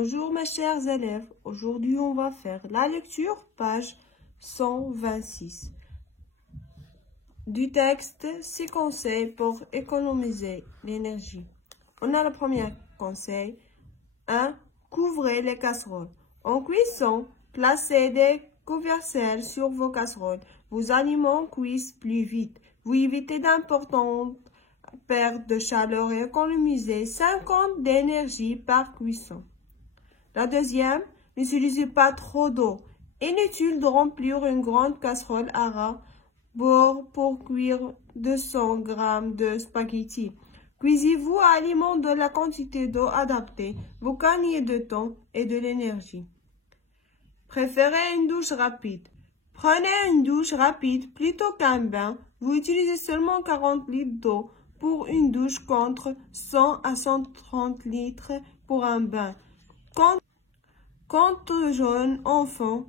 Bonjour mes chers élèves, aujourd'hui on va faire la lecture, page 126 du texte 6 conseils pour économiser l'énergie. On a le premier conseil. 1. Couvrez les casseroles. En cuisson, placez des couvercles sur vos casseroles. Vos aliments cuisent plus vite. Vous évitez d'importantes pertes de chaleur et économisez 50 d'énergie par cuisson. La deuxième, n'utilisez pas trop d'eau. Inutile de remplir une grande casserole à ras pour cuire 200 g de spaghettis. Cuisez-vous aliment de la quantité d'eau adaptée. Vous gagnez de temps et de l'énergie. Préférez une douche rapide. Prenez une douche rapide plutôt qu'un bain. Vous utilisez seulement 40 litres d'eau pour une douche contre 100 à 130 litres pour un bain. Quant aux jeunes enfants,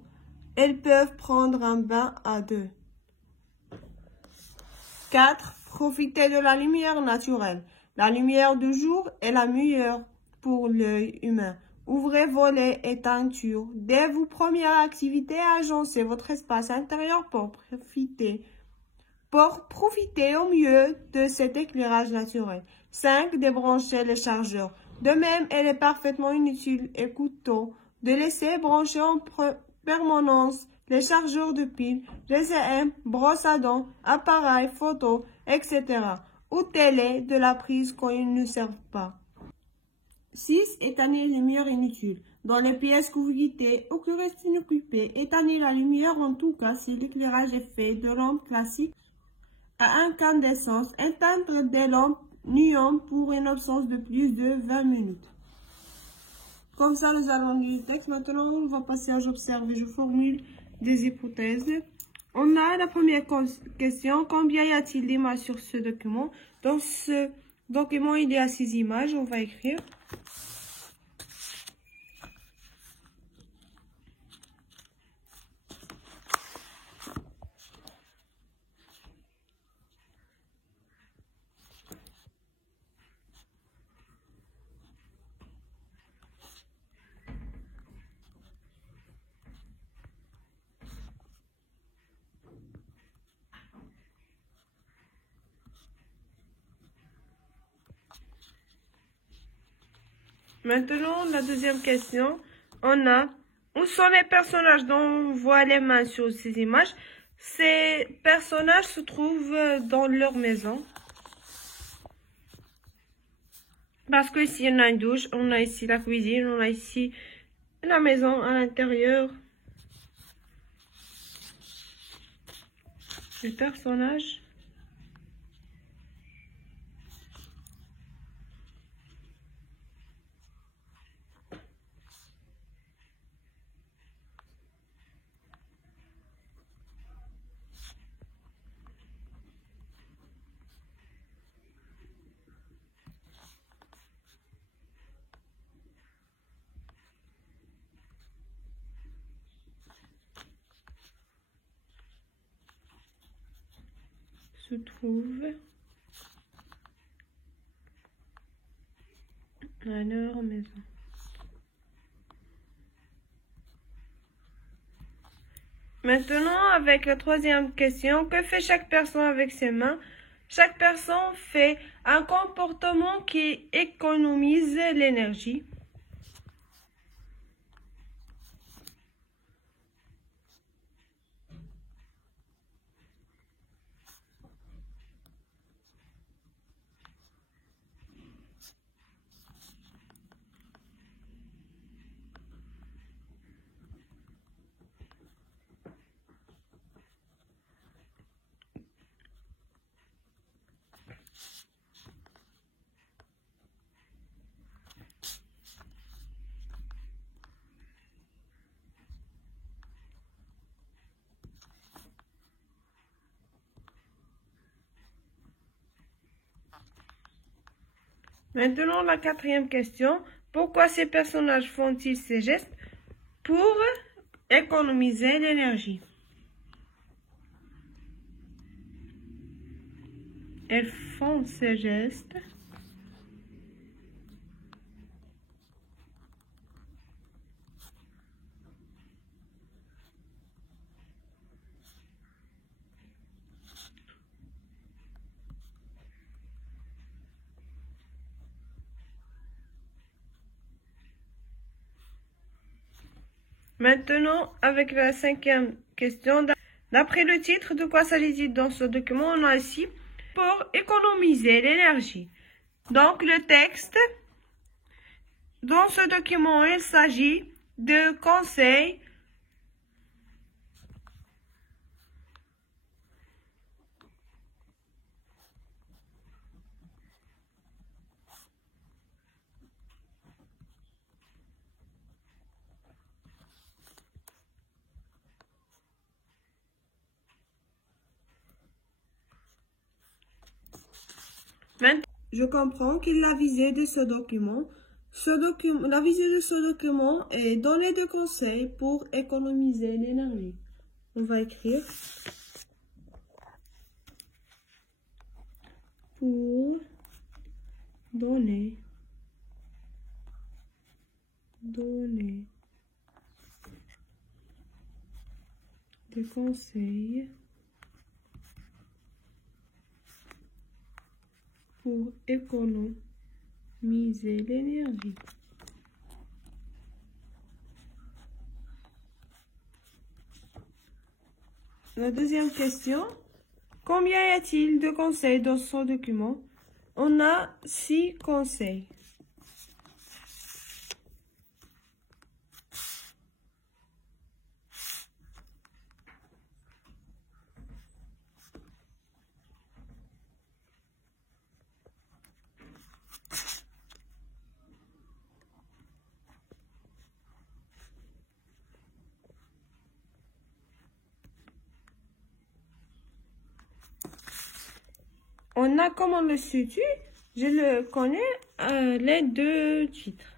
elles peuvent prendre un bain à deux. 4. Profitez de la lumière naturelle. La lumière du jour est la meilleure pour l'œil humain. Ouvrez volets et teintures. Dès vos premières activités, agencez votre espace intérieur pour profiter au mieux de cet éclairage naturel. 5. Débranchez les chargeurs. De même, il est parfaitement inutile et coûteux de laisser brancher en permanence les chargeurs de piles, GSM, brosses à dents, appareils, photos, etc. ou télé de la prise quand ils ne servent pas. 6. Éteignez les lumières inutiles. Dans les pièces que vous quittez ou qui restent inoccupées, éteignez la lumière en tout cas si l'éclairage est fait de lampes classiques à incandescence. Éteindre des lampes nuantes pour une absence de plus de 20 minutes. Comme ça, nous allons lire le texte. Maintenant, on va passer à j'observe et je formule des hypothèses. On a la première question. Combien y a-t-il d'images sur ce document? Dans ce document, il y a 6 images. On va écrire. Maintenant, la deuxième question, on a où sont les personnages dont on voit les mains sur ces images? Ces personnages se trouvent dans leur maison. Parce que ici, on a une douche, on a ici la cuisine, on a ici la maison à l'intérieur. Les personnages se trouvent à leur maison. Maintenant, avec la troisième question, que fait chaque personne avec ses mains? Chaque personne fait un comportement qui économise l'énergie. Maintenant, la quatrième question. Pourquoi ces personnages font-ils ces gestes? Pour économiser l'énergie. Ils font ces gestes Maintenant, avec la cinquième question, d'après le titre, de quoi s'agit-il dans ce document? On a ici pour économiser l'énergie. Donc, le texte, dans ce document, il s'agit de conseils Je comprends que la visée de ce document, la visée de ce document est donner des conseils pour économiser l'énergie. On va écrire pour donner des conseils pour économiser l'énergie. La deuxième question, combien y a-t-il de conseils dans ce document? On a 6 conseils. On a comment le situe? Je le connais, les deux titres.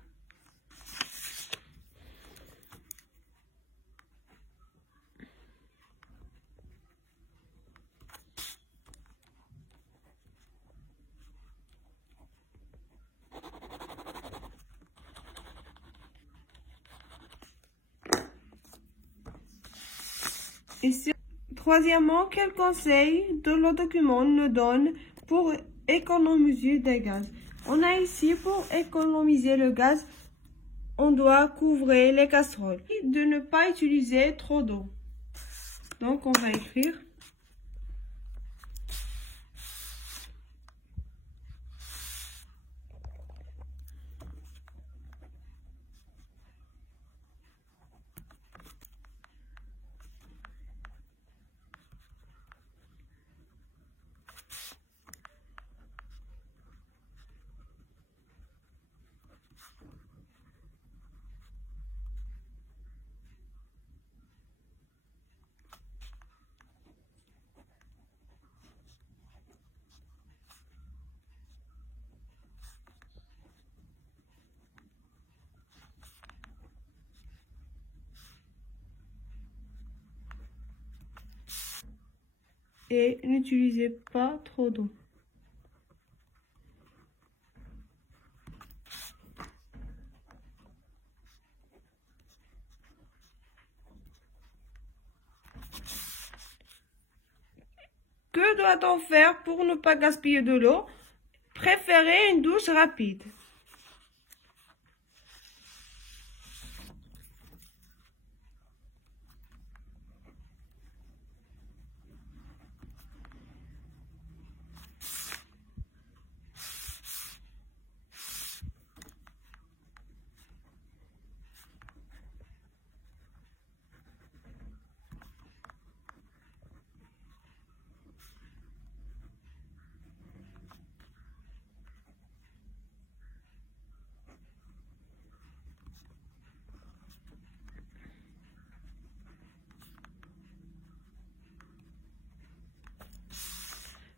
Ici, troisièmement, quel conseil de le document nous donne pour économiser des gaz? On a ici pour économiser le gaz, on doit couvrir les casseroles et de ne pas utiliser trop d'eau. Donc, on va écrire et n'utilisez pas trop d'eau. Que doit-on faire pour ne pas gaspiller de l'eau? Préférez une douche rapide.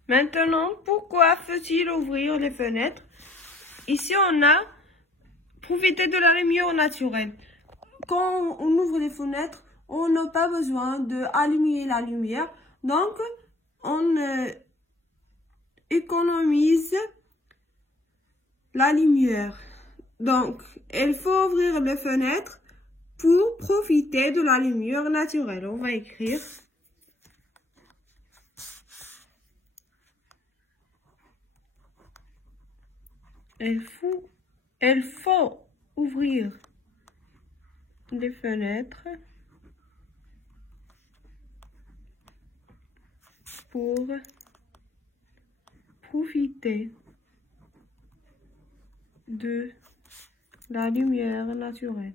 Maintenant, pourquoi faut-il ouvrir les fenêtres? Ici, on a profité de la lumière naturelle. Quand on ouvre les fenêtres, on n'a pas besoin d'allumer la lumière. Donc, on économise la lumière. Donc, il faut ouvrir les fenêtres pour profiter de la lumière naturelle. On va écrire il faut ouvrir les fenêtres pour profiter de la lumière naturelle.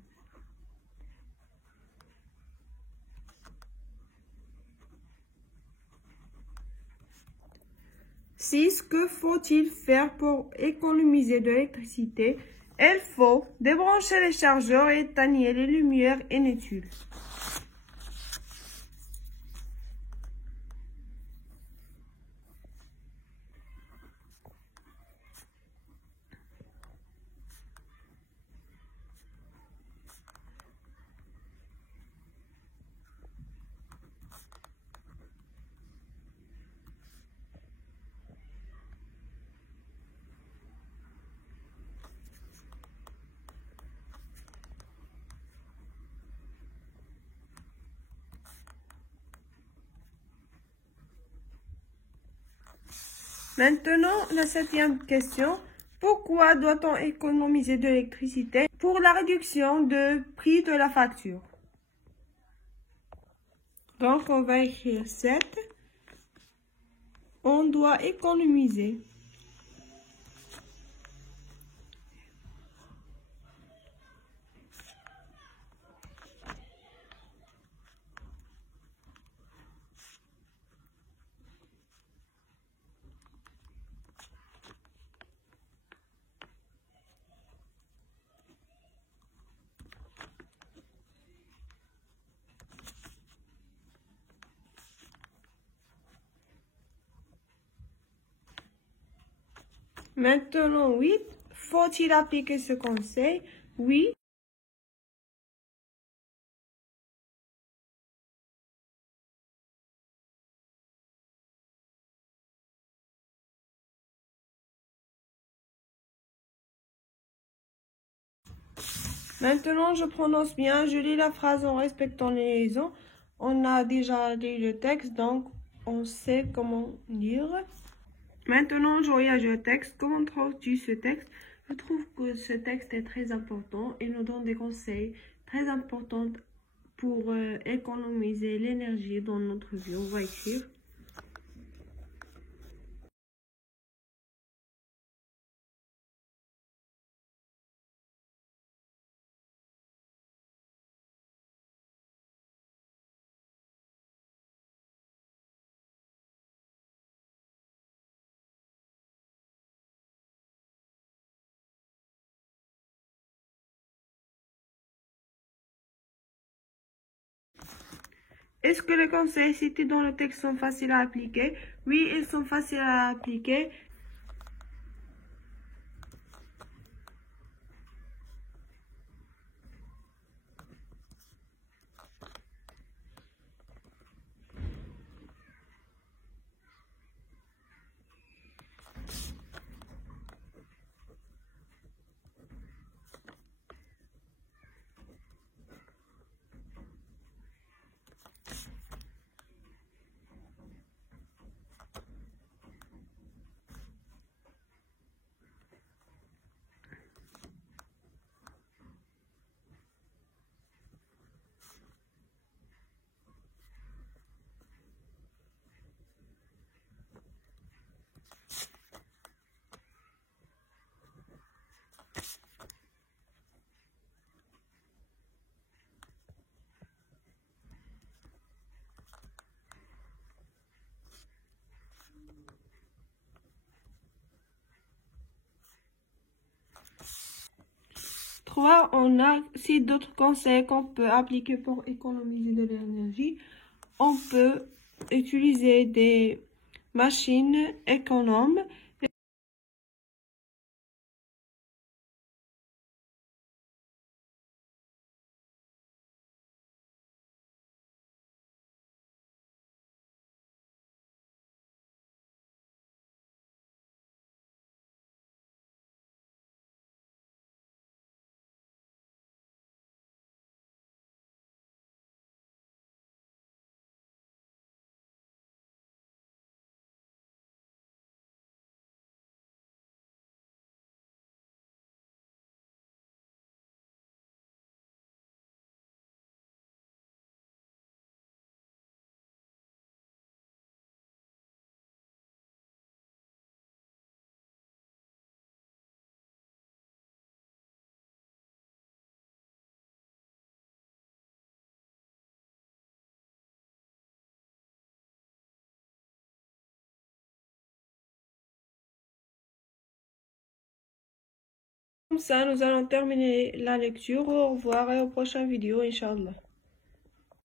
6. Que faut-il faire pour économiser de l'électricité? Il faut débrancher les chargeurs et éteindre les lumières inutiles. Maintenant, la 7e question. Pourquoi doit-on économiser de l'électricité? Pour la réduction du prix de la facture. Donc, on va écrire 7. On doit économiser. Maintenant, 8. Faut-il appliquer ce conseil? Oui. Maintenant, je prononce bien, je lis la phrase en respectant les liaisons. On a déjà lu le texte, donc on sait comment lire. Maintenant, je regarde le texte. Comment trouves-tu ce texte? Je trouve que ce texte est très important et nous donne des conseils très importants pour économiser l'énergie dans notre vie. On va écrire. Est-ce que les conseils cités dans le texte sont faciles à appliquer? Oui, ils sont faciles à appliquer. On a aussi d'autres conseils qu'on peut appliquer pour économiser de l'énergie. On peut utiliser des machines économes. Comme ça, nous allons terminer la lecture. Au revoir et aux prochaines vidéos, Inch'Allah.